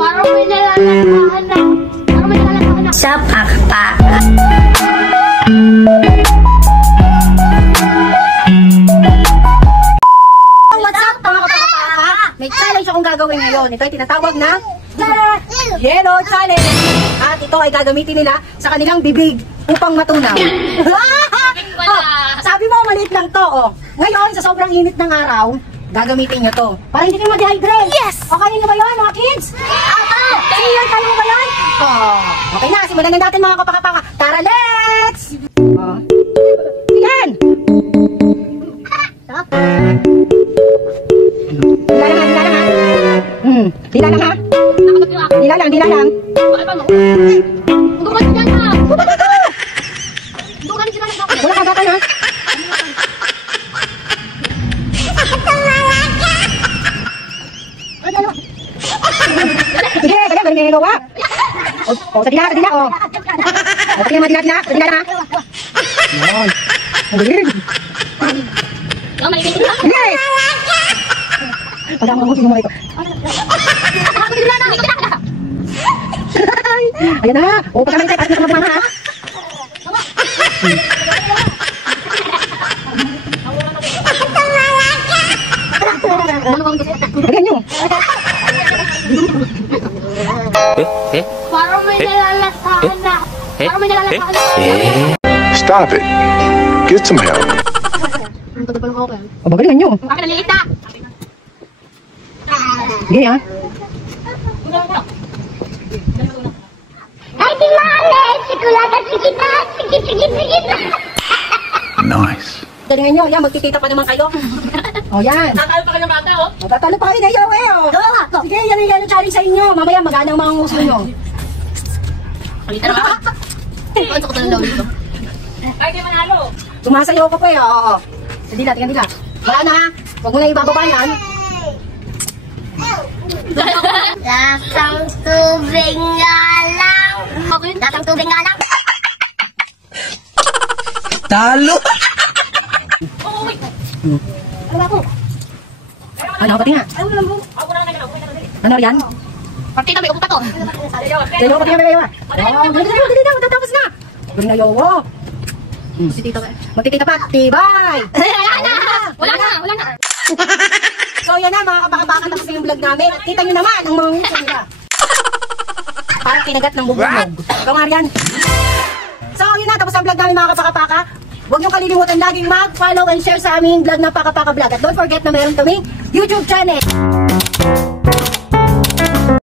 Parang may nalalakahan na. Parang may nalalakahan na. Sa pakpak. What's up mga kapakapaka? May challenge akong gagawin ngayon. Ito ay tinatawag na Yellow Challenge. At ito ay gagamitin nila sa kanilang bibig upang matunaw. Sabi mo, maliit lang to. Ngayon, sa sobrang init ng araw, gagamitin nyo to. Para hindi kayo ma-dehydrate. Yes! Okay nyo ba yun, mga kids? Apo! Sige yan, kaya mo ba yun? Okay na, simulan na natin mga kapakapaka. Tara, let's! Yan! Stop! Dila lang ha. Dila lang ha. Dila lang. Dugan dyan ha. Dugan dyan ha. Wala ka baka na. Sige, galing gawa. Sa dila. Sa dila ha. Yan. Oh, maliit na. Yes! Pagkama mo sinumay ko. Ayan na. Pagkama tayo. Pagkama mo ha. Ayan nyo. Parang may nalalakahan na. Parang may nalalakahan na. Stop it. Get some help. Ang tagal pala ko kayo. Galingan nyo. Akin naliit na. Sige ha. Ay, di mali! Sikulata, sigita! Sigit! Nice. Galingan nyo. Yan, magkikita pa naman kayo. Yan. Nakakalo pa kayo ng bata, oh. Matatalo pa kayo na yaw Sige, yan ang yellow challenge sa inyo. Mamaya magana ang mga nguso nyo. Palitan na ako. Ano ko ng dito? Ay, di manalo. Sumasayaw ka pa eh. Oo. Sige na, tingnan nila. Wala na ha. Huwag mo na ibababa yan. Lasang tubig nga lang. Okay, lasang tubig nga lang. Talo! Oh, wait. Ano ako? Ano ka tingnan? Ano yan? Partida, may upo pa to. Sayaw ka tingnan, may yawa. Dali na, matatapos na. Galing na yawa. Magtitita pa. Tibay! Wala na. So yan na mga kapakabaka, tapos na yung vlog namin. At kita nyo naman ang mga nguso nila. Parang kinagat ng bubulog. Ikaw nga riyan. So yun na, tapos ang vlog namin mga kapakapaka. Huwag nyo kalilimutan laging mag-follow and share sa aming vlog na Pakapaka Vlog. At don't forget na meron kaming YouTube channel.